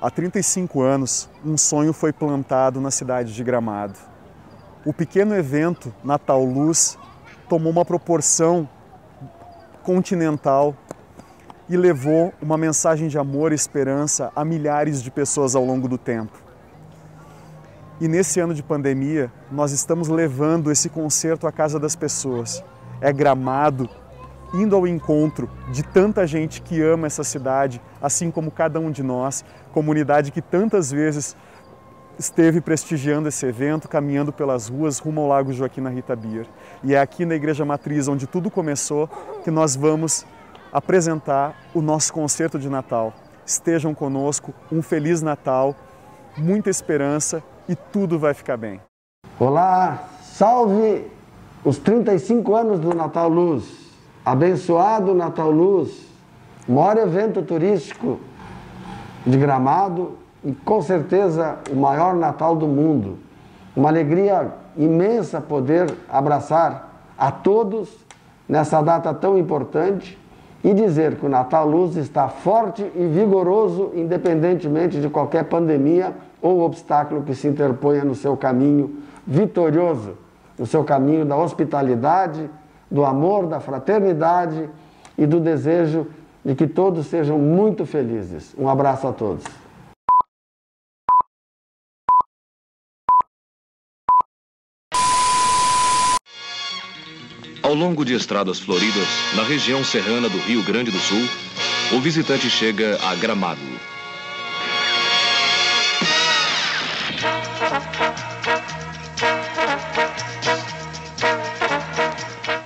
Há 35 anos, um sonho foi plantado na cidade de Gramado. O pequeno evento Natal Luz tomou uma proporção continental e levou uma mensagem de amor e esperança a milhares de pessoas ao longo do tempo. E nesse ano de pandemia, nós estamos levando esse concerto à casa das pessoas. É Gramado indo ao encontro de tanta gente que ama essa cidade, assim como cada um de nós, comunidade que tantas vezes esteve prestigiando esse evento, caminhando pelas ruas rumo ao Lago Joaquina Rita Bier. E é aqui na Igreja Matriz, onde tudo começou, que nós vamos apresentar o nosso concerto de Natal. Estejam conosco, um Feliz Natal, muita esperança e tudo vai ficar bem. Olá, salve os 35 anos do Natal Luz. Abençoado Natal Luz, o maior evento turístico de Gramado e com certeza o maior Natal do mundo. Uma alegria imensa poder abraçar a todos nessa data tão importante e dizer que o Natal Luz está forte e vigoroso, independentemente de qualquer pandemia ou obstáculo que se interponha no seu caminho vitorioso, no seu caminho da hospitalidade, do amor, da fraternidade e do desejo de que todos sejam muito felizes. Um abraço a todos. Ao longo de estradas floridas, na região serrana do Rio Grande do Sul, o visitante chega a Gramado.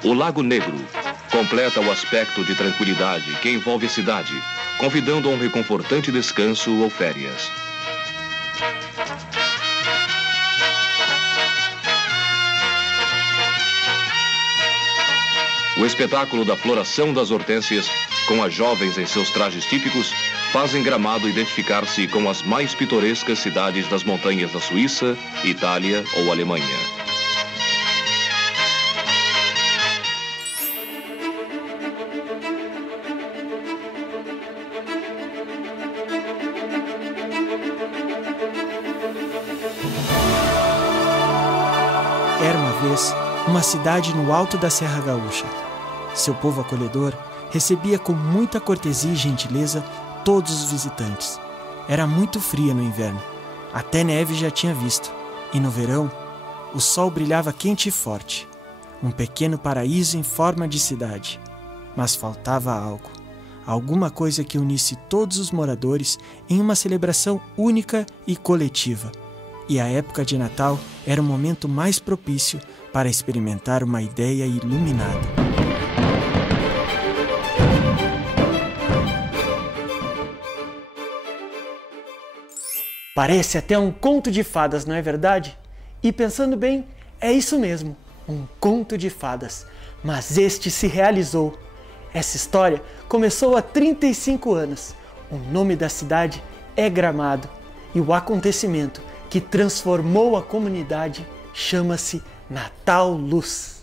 O Lago Negro completa o aspecto de tranquilidade que envolve a cidade, convidando a um reconfortante descanso ou férias. O espetáculo da floração das hortênsias, com as jovens em seus trajes típicos, fazem Gramado identificar-se com as mais pitorescas cidades das montanhas da Suíça, Itália ou Alemanha. Era uma vez uma cidade no alto da Serra Gaúcha. Seu povo acolhedor recebia com muita cortesia e gentileza todos os visitantes. Era muito fria no inverno, até neve já tinha visto. E no verão, o sol brilhava quente e forte. Um pequeno paraíso em forma de cidade. Mas faltava algo. Alguma coisa que unisse todos os moradores em uma celebração única e coletiva. E a época de Natal era o momento mais propício para experimentar uma ideia iluminada. Parece até um conto de fadas, não é verdade? E pensando bem, é isso mesmo, um conto de fadas. Mas este se realizou. Essa história começou há 35 anos. O nome da cidade é Gramado. E o acontecimento que transformou a comunidade chama-se Natal Luz.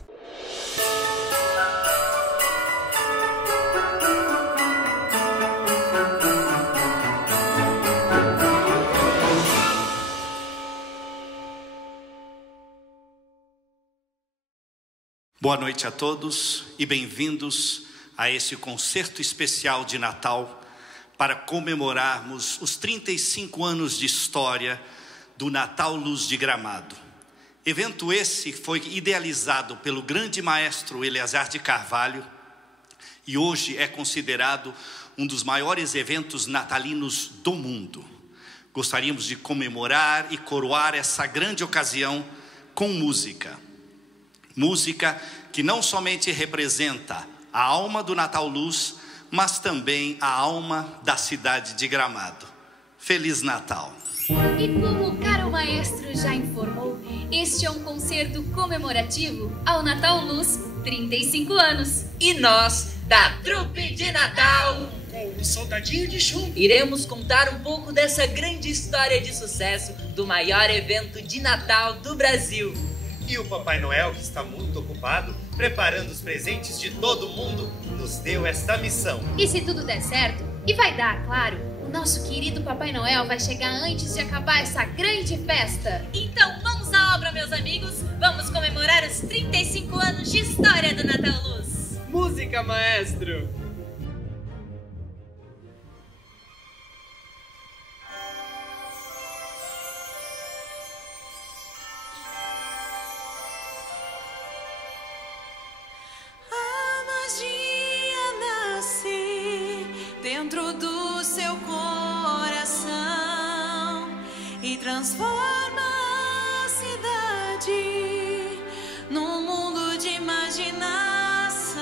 Boa noite a todos e bem-vindos a esse concerto especial de Natal para comemorarmos os 35 anos de história do Natal Luz de Gramado. Evento esse foi idealizado pelo grande maestro Eleazar de Carvalho e hoje é considerado um dos maiores eventos natalinos do mundo. Gostaríamos de comemorar e coroar essa grande ocasião com música. Música que não somente representa a alma do Natal Luz, mas também a alma da cidade de Gramado. Feliz Natal! E como o caro maestro já informou, este é um concerto comemorativo ao Natal Luz 35 anos. E nós, da Trupe de Natal, com o Soldadinho de Chumbo, iremos contar um pouco dessa grande história de sucesso do maior evento de Natal do Brasil. E o Papai Noel, que está muito ocupado, preparando os presentes de todo mundo, nos deu esta missão. E se tudo der certo, e vai dar, claro, Nosso querido Papai Noel vai chegar antes de acabar essa grande festa. Então vamos à obra, meus amigos. Vamos comemorar os 35 anos de história do Natal Luz. Música, maestro! Dentro do seu coração e transforma a cidade num mundo de imaginação.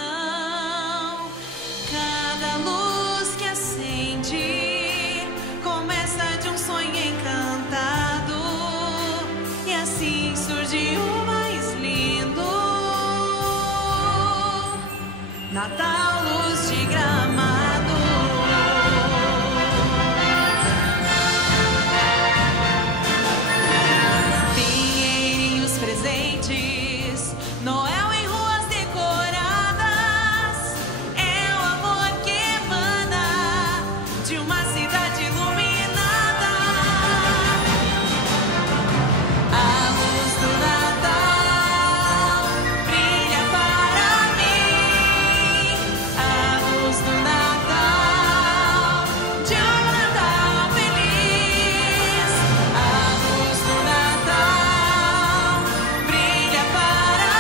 Cada luz que acende começa de um sonho encantado e assim surge o mais lindo Natal Luz de Gramado. Noel em ruas decoradas, é o amor que emana de uma cidade iluminada. A luz do Natal brilha para mim, a luz do Natal, de um Natal feliz. A luz do Natal brilha para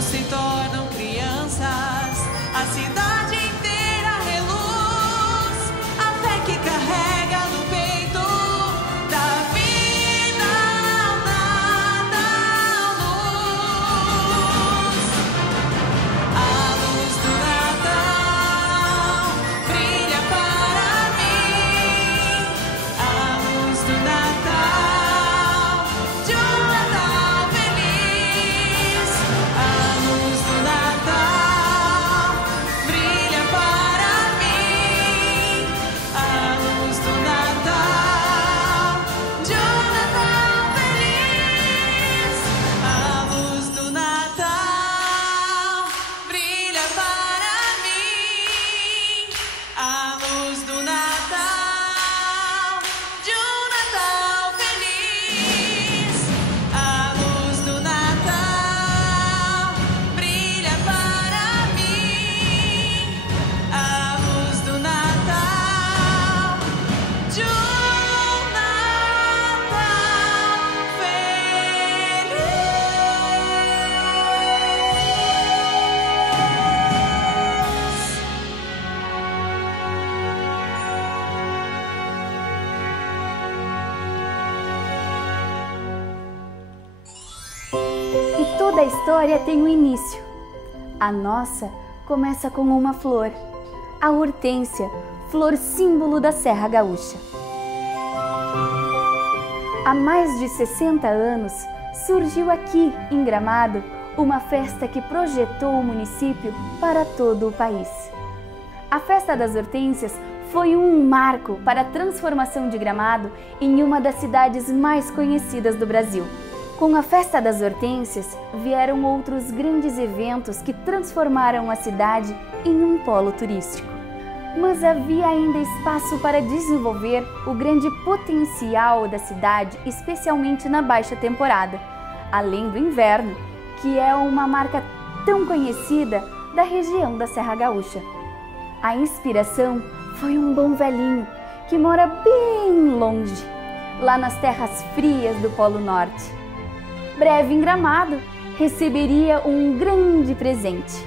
se tornam crianças, a cidade inteira reluz, a fé que carrega no peito da vida ao Natal Luz. A luz do Natal brilha para mim, a luz do Natal, de um Natal feliz. A luz do Natal brilha para mim, a luz do Natal, de um Natal feliz. A luz do Natal brilha para mim, a luz do Natal, de um Natal feliz. A luz do Natal brilha para mim, a luz do Natal, de um Natal E toda a história tem um início. A nossa começa com uma flor, a hortênsia, flor símbolo da Serra Gaúcha. Há mais de 60 anos, surgiu aqui, em Gramado, uma festa que projetou o município para todo o país. A Festa das Hortênsias foi um marco para a transformação de Gramado em uma das cidades mais conhecidas do Brasil. Com a Festa das Hortênsias, vieram outros grandes eventos que transformaram a cidade em um polo turístico. Mas havia ainda espaço para desenvolver o grande potencial da cidade, especialmente na baixa temporada, além do inverno, que é uma marca tão conhecida da região da Serra Gaúcha. A inspiração foi um bom velhinho que mora bem longe, lá nas terras frias do Polo Norte. Breve em Gramado, receberia um grande presente.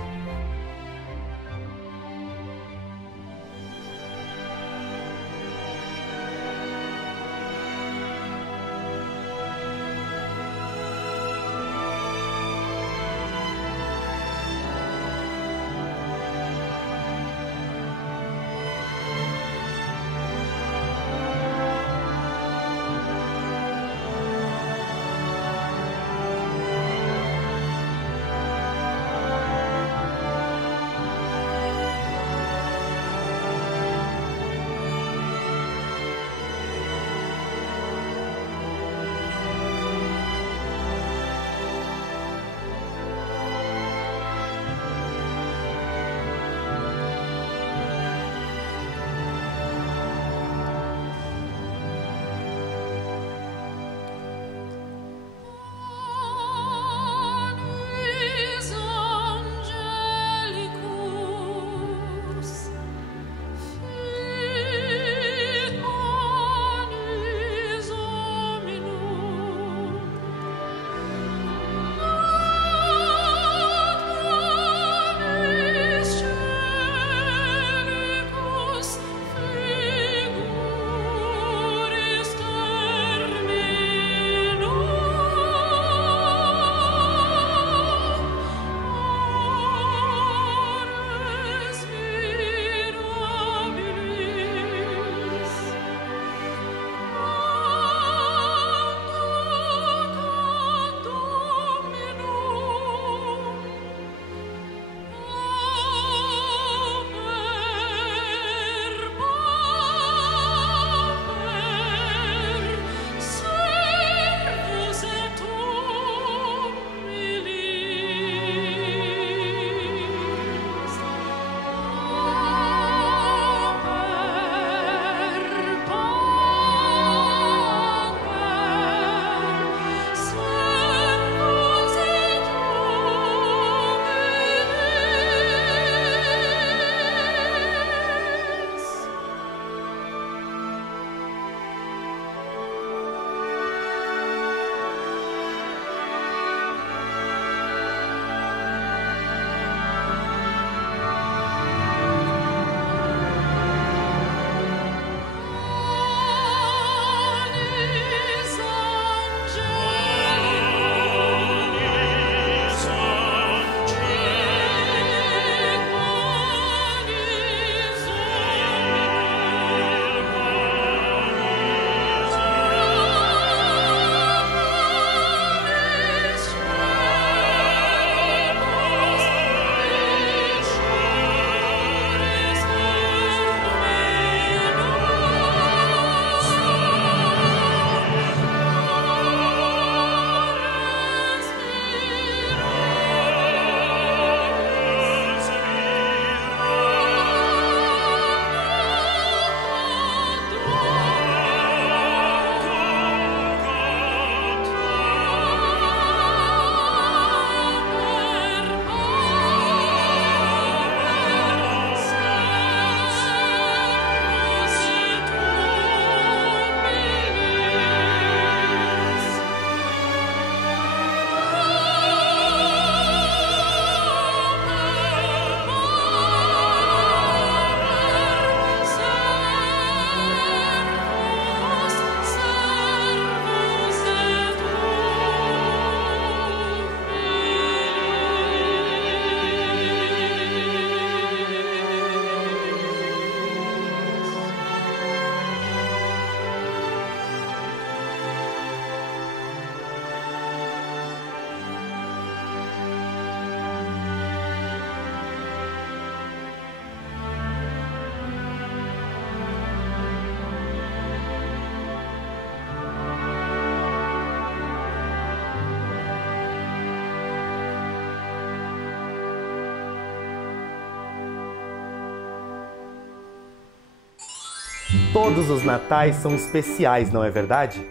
Todos os natais são especiais, não é verdade?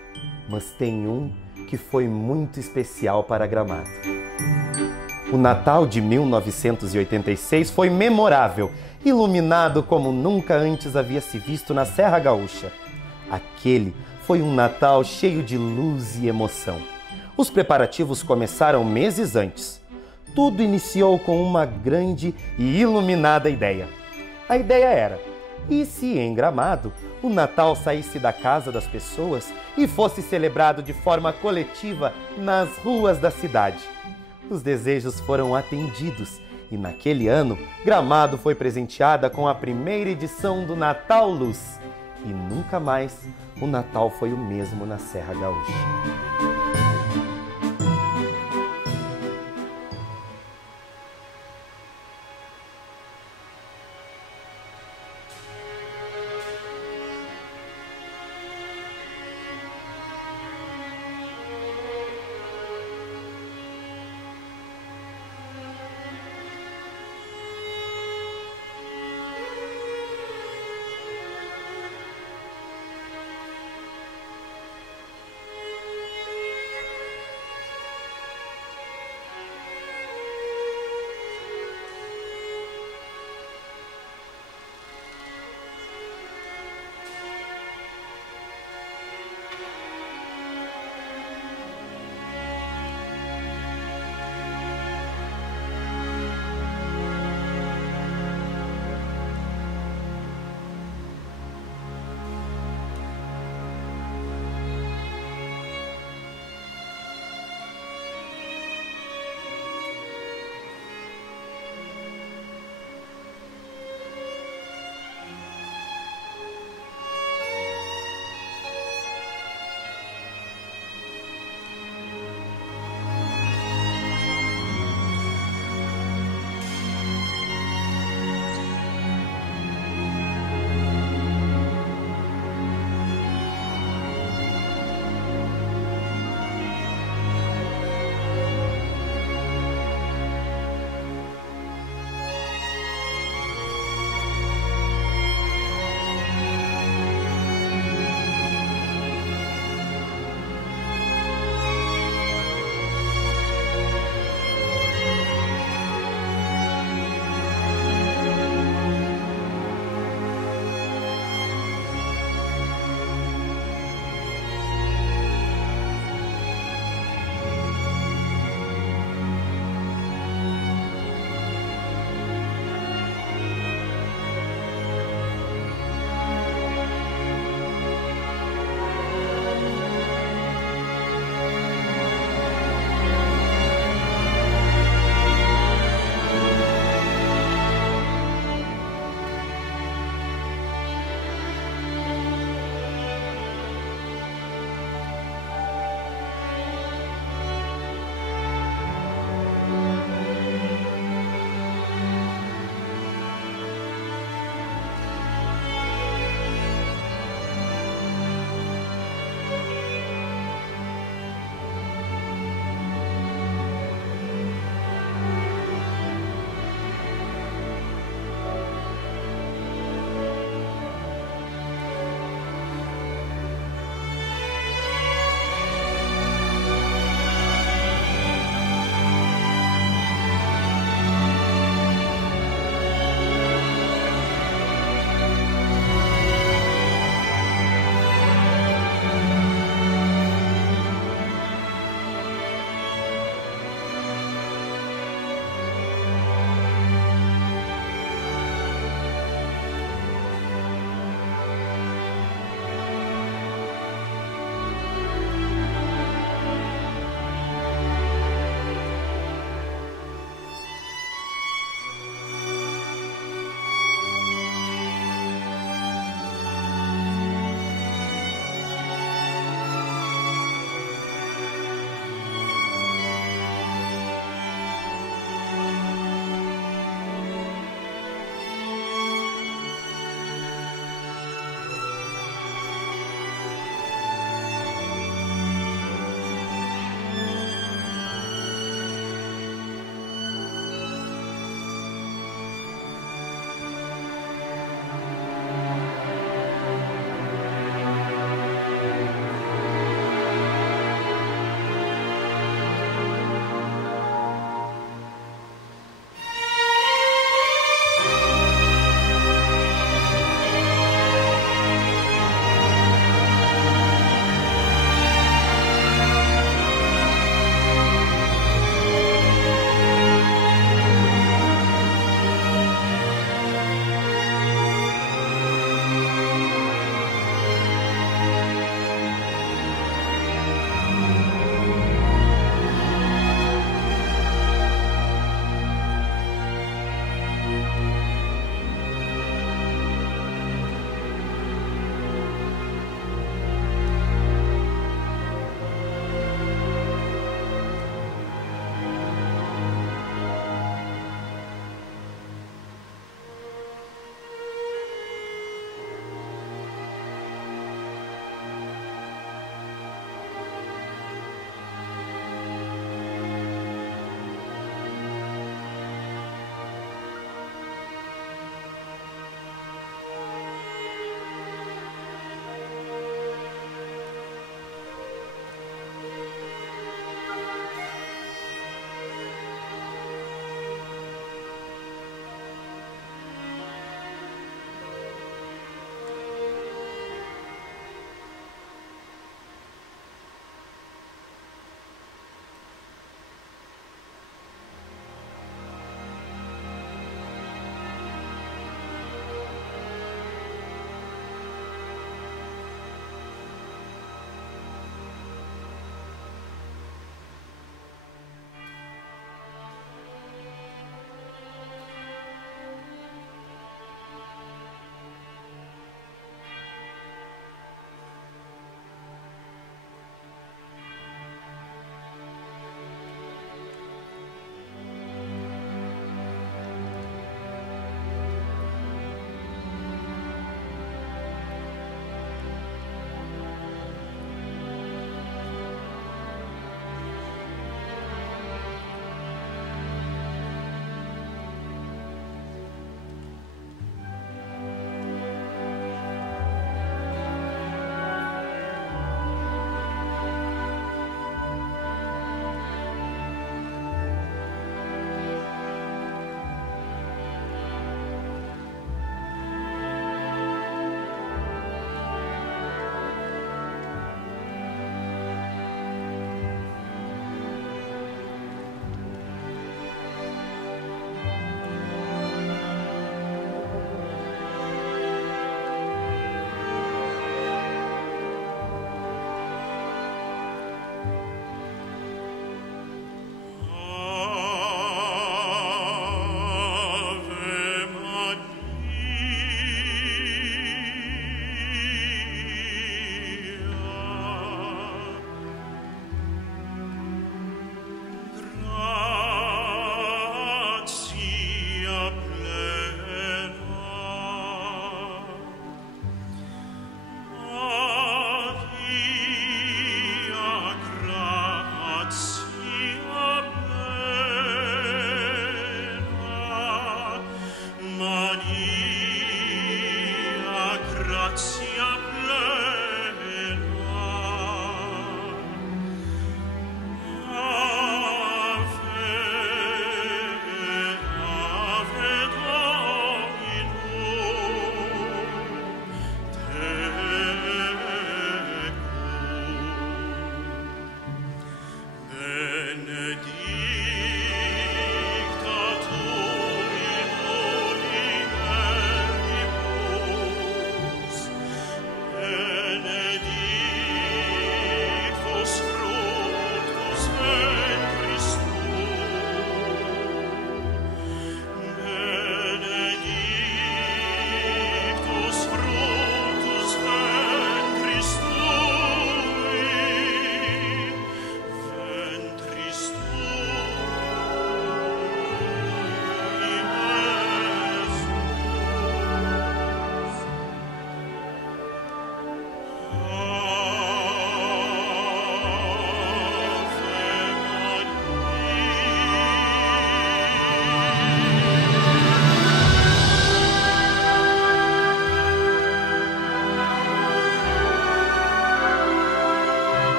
Mas tem um que foi muito especial para Gramado. O Natal de 1986 foi memorável, iluminado como nunca antes havia se visto na Serra Gaúcha. Aquele foi um Natal cheio de luz e emoção. Os preparativos começaram meses antes. Tudo iniciou com uma grande e iluminada ideia. A ideia era: e se em Gramado o Natal saísse da casa das pessoas e fosse celebrado de forma coletiva nas ruas da cidade? Os desejos foram atendidos e naquele ano Gramado foi presenteada com a primeira edição do Natal Luz. E nunca mais o Natal foi o mesmo na Serra Gaúcha.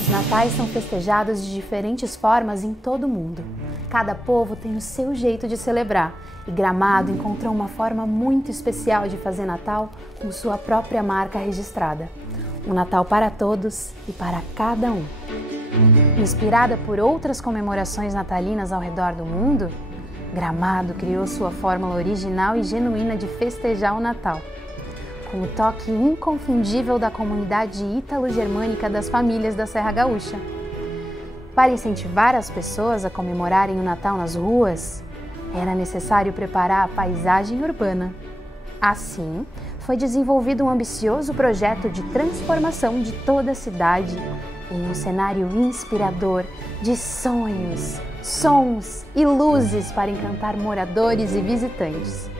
Os natais são festejados de diferentes formas em todo o mundo. Cada povo tem o seu jeito de celebrar, e Gramado encontrou uma forma muito especial de fazer Natal com sua própria marca registrada. Um Natal para todos e para cada um. Inspirada por outras comemorações natalinas ao redor do mundo, Gramado criou sua fórmula original e genuína de festejar o Natal, com o toque inconfundível da comunidade ítalo-germânica das famílias da Serra Gaúcha. Para incentivar as pessoas a comemorarem o Natal nas ruas, era necessário preparar a paisagem urbana. Assim, foi desenvolvido um ambicioso projeto de transformação de toda a cidade em um cenário inspirador de sonhos, sons e luzes para encantar moradores e visitantes.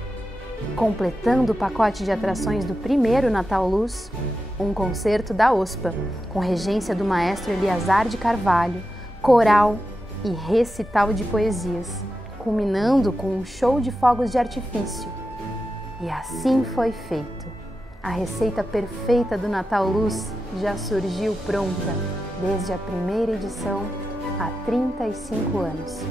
Completando o pacote de atrações do primeiro Natal Luz, um concerto da OSPA, com regência do maestro Eliazar de Carvalho, coral e recital de poesias, culminando com um show de fogos de artifício. E assim foi feito. A receita perfeita do Natal Luz já surgiu pronta, desde a primeira edição há 35 anos.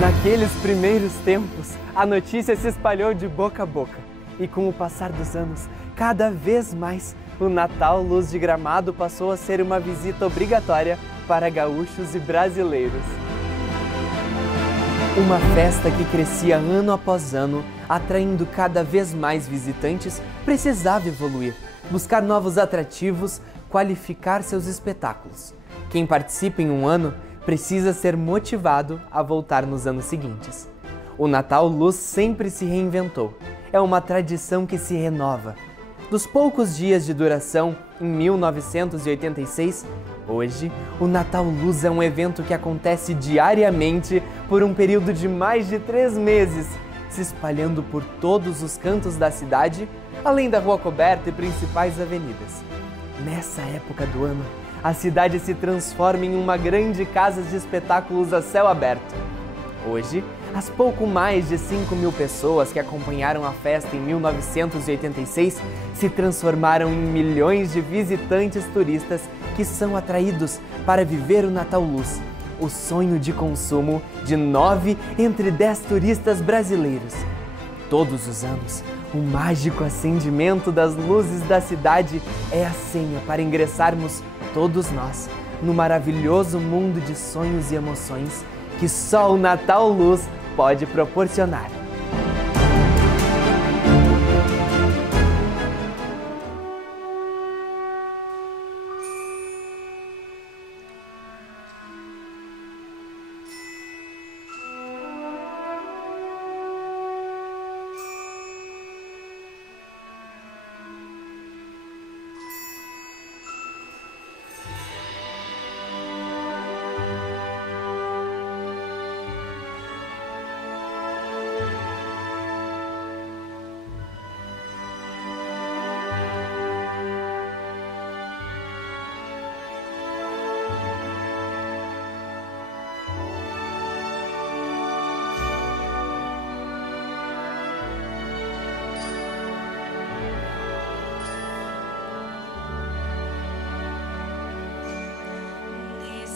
Naqueles primeiros tempos, a notícia se espalhou de boca a boca. E com o passar dos anos, cada vez mais, o Natal Luz de Gramado passou a ser uma visita obrigatória para gaúchos e brasileiros. Uma festa que crescia ano após ano, atraindo cada vez mais visitantes, precisava evoluir, buscar novos atrativos, qualificar seus espetáculos. Quem participa em um ano precisa ser motivado a voltar nos anos seguintes. O Natal Luz sempre se reinventou. É uma tradição que se renova. Dos poucos dias de duração, em 1986, hoje, o Natal Luz é um evento que acontece diariamente por um período de mais de 3 meses, se espalhando por todos os cantos da cidade, além da Rua Coberta e principais avenidas. Nessa época do ano, a cidade se transforma em uma grande casa de espetáculos a céu aberto. Hoje, as pouco mais de 5.000 pessoas que acompanharam a festa em 1986 se transformaram em milhões de visitantes turistas que são atraídos para viver o Natal Luz, o sonho de consumo de 9 entre 10 turistas brasileiros. Todos os anos, o mágico acendimento das luzes da cidade é a senha para ingressarmos, todos nós, no maravilhoso mundo de sonhos e emoções que só o Natal Luz pode proporcionar.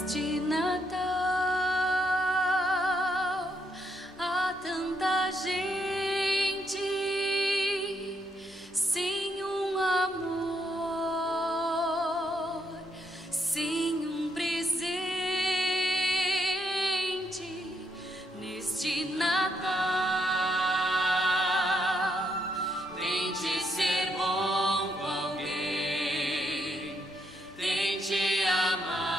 De Natal, há tanta gente sem um amor, sem um presente. Neste Natal, tente ser bom com alguém, tente amar.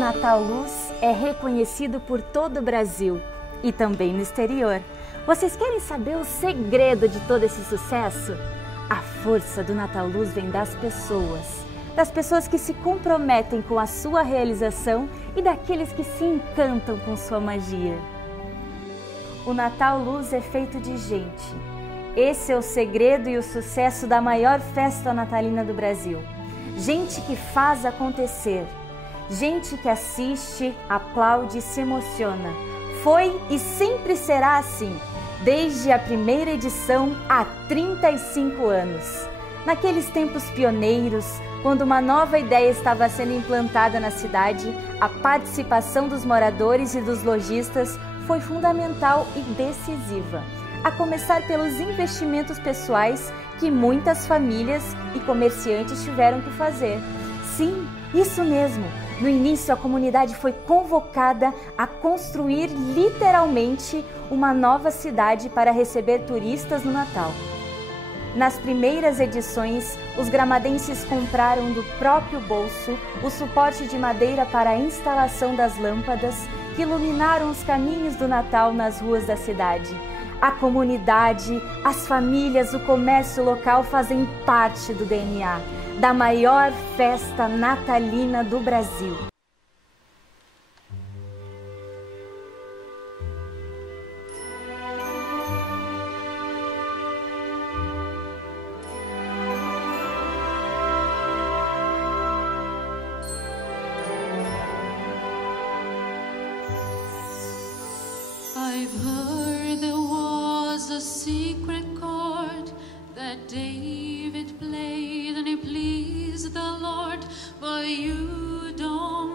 Natal Luz é reconhecido por todo o Brasil e também no exterior. Vocês querem saber o segredo de todo esse sucesso? A força do Natal Luz vem das pessoas que se comprometem com a sua realização e daqueles que se encantam com sua magia. O Natal Luz é feito de gente. Esse é o segredo e o sucesso da maior festa natalina do Brasil. Gente que faz acontecer. Gente que assiste, aplaude e se emociona. Foi e sempre será assim, desde a primeira edição há 35 anos. Naqueles tempos pioneiros, quando uma nova ideia estava sendo implantada na cidade, a participação dos moradores e dos lojistas foi fundamental e decisiva, a começar pelos investimentos pessoais que muitas famílias e comerciantes tiveram que fazer. Sim, isso mesmo! No início, a comunidade foi convocada a construir literalmente uma nova cidade para receber turistas no Natal. Nas primeiras edições, os gramadenses compraram do próprio bolso o suporte de madeira para a instalação das lâmpadas que iluminaram os caminhos do Natal nas ruas da cidade. A comunidade, as famílias, o comércio local fazem parte do DNA da maior festa natalina do Brasil. I've heard there was a secret chord that David played and it pleased the Lord, but you don't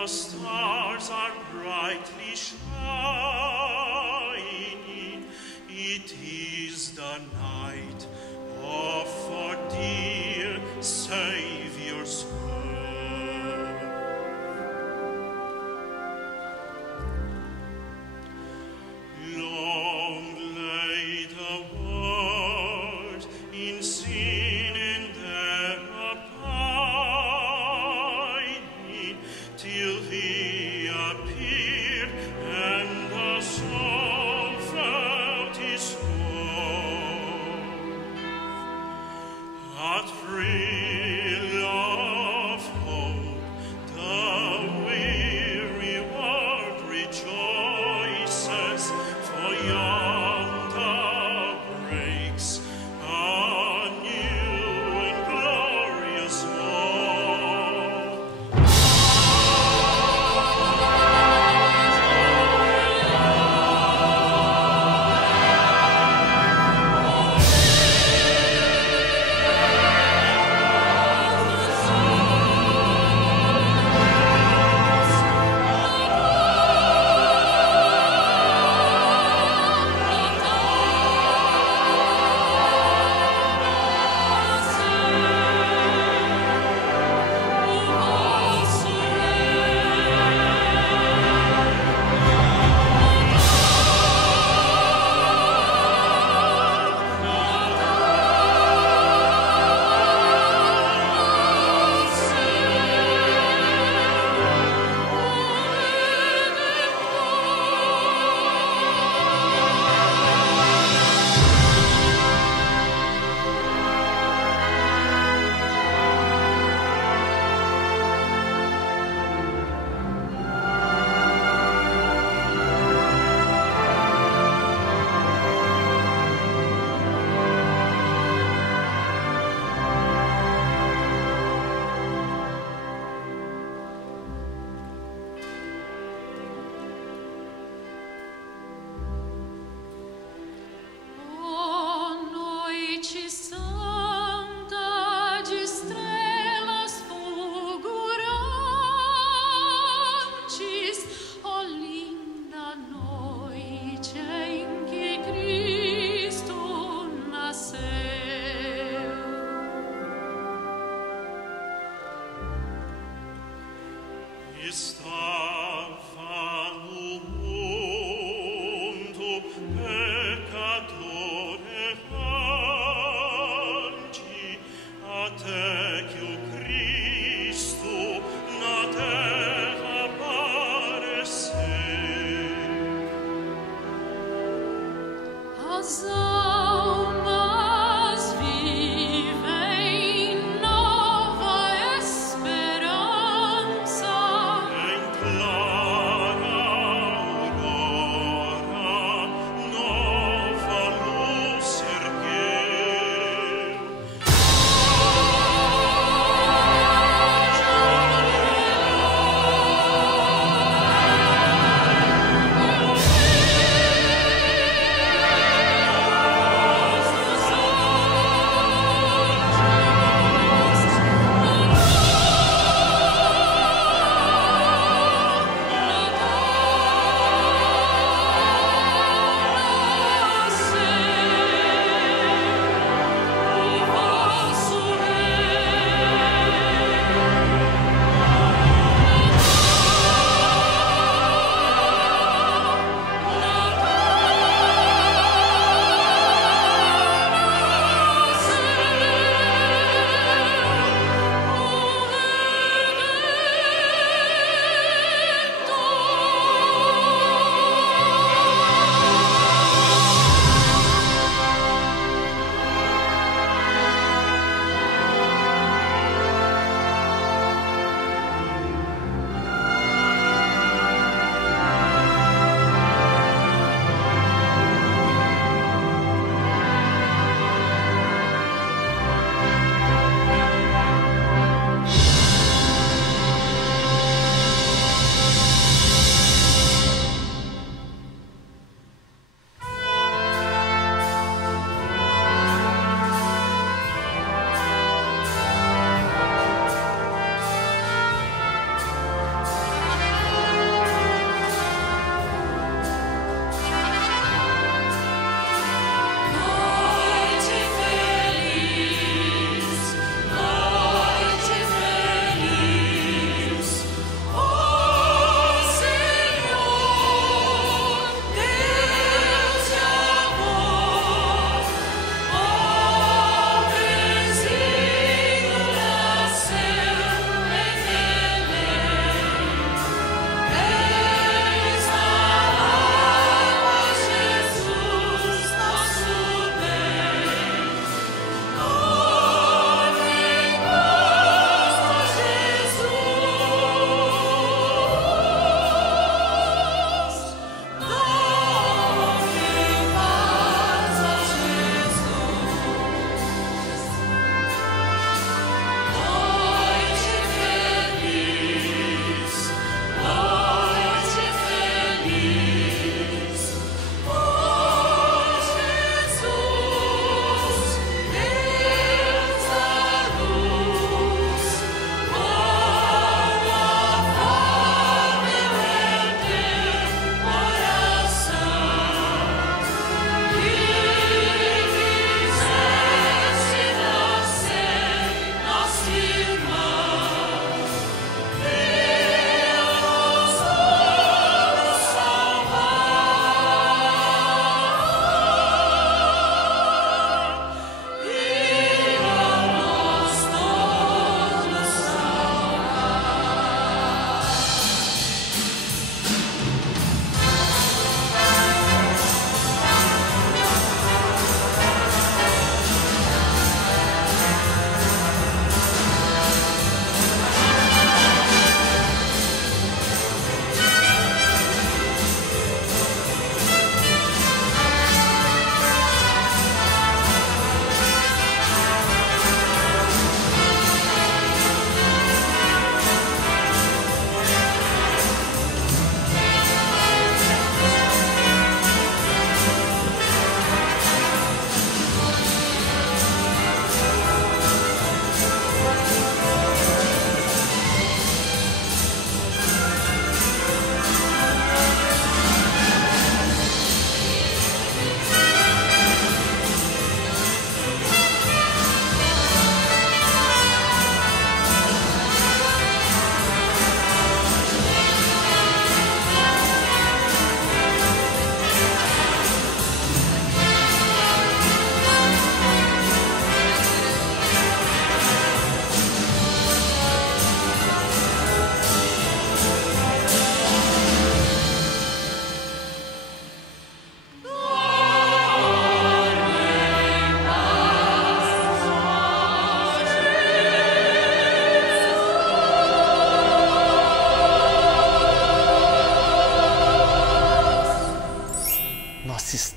the stars are brightly shining. It is the night of our dear Savior's birth. Long lay the world in sin and error pining, till He appeared and the soul felt His warmth. At thrill of hope, the weary world rejoices, for yonder breaks a new and glorious morn. Estava no mundo pecador errante, até que o Cristo na terra apareceu. As almas vivem nova esperança. Então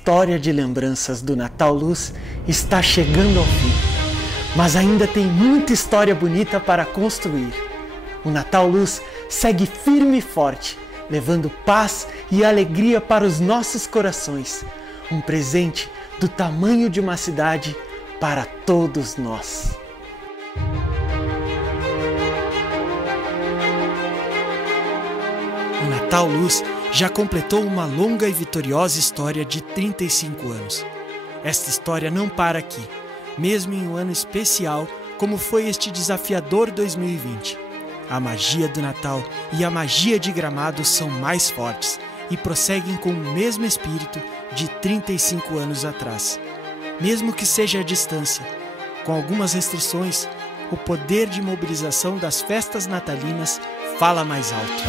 história de lembranças do Natal Luz está chegando ao fim, mas ainda tem muita história bonita para construir. O Natal Luz segue firme e forte, levando paz e alegria para os nossos corações. Um presente do tamanho de uma cidade para todos nós. O Natal Luz já completou uma longa e vitoriosa história de 35 anos. Esta história não para aqui, mesmo em um ano especial como foi este desafiador 2020. A magia do Natal e a magia de Gramado são mais fortes e prosseguem com o mesmo espírito de 35 anos atrás. Mesmo que seja à distância, com algumas restrições, o poder de mobilização das festas natalinas fala mais alto.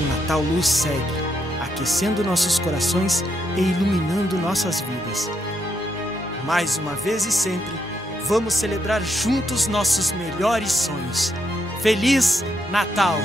O Natal Luz segue, aquecendo nossos corações e iluminando nossas vidas. Mais uma vez e sempre, vamos celebrar juntos nossos melhores sonhos. Feliz Natal!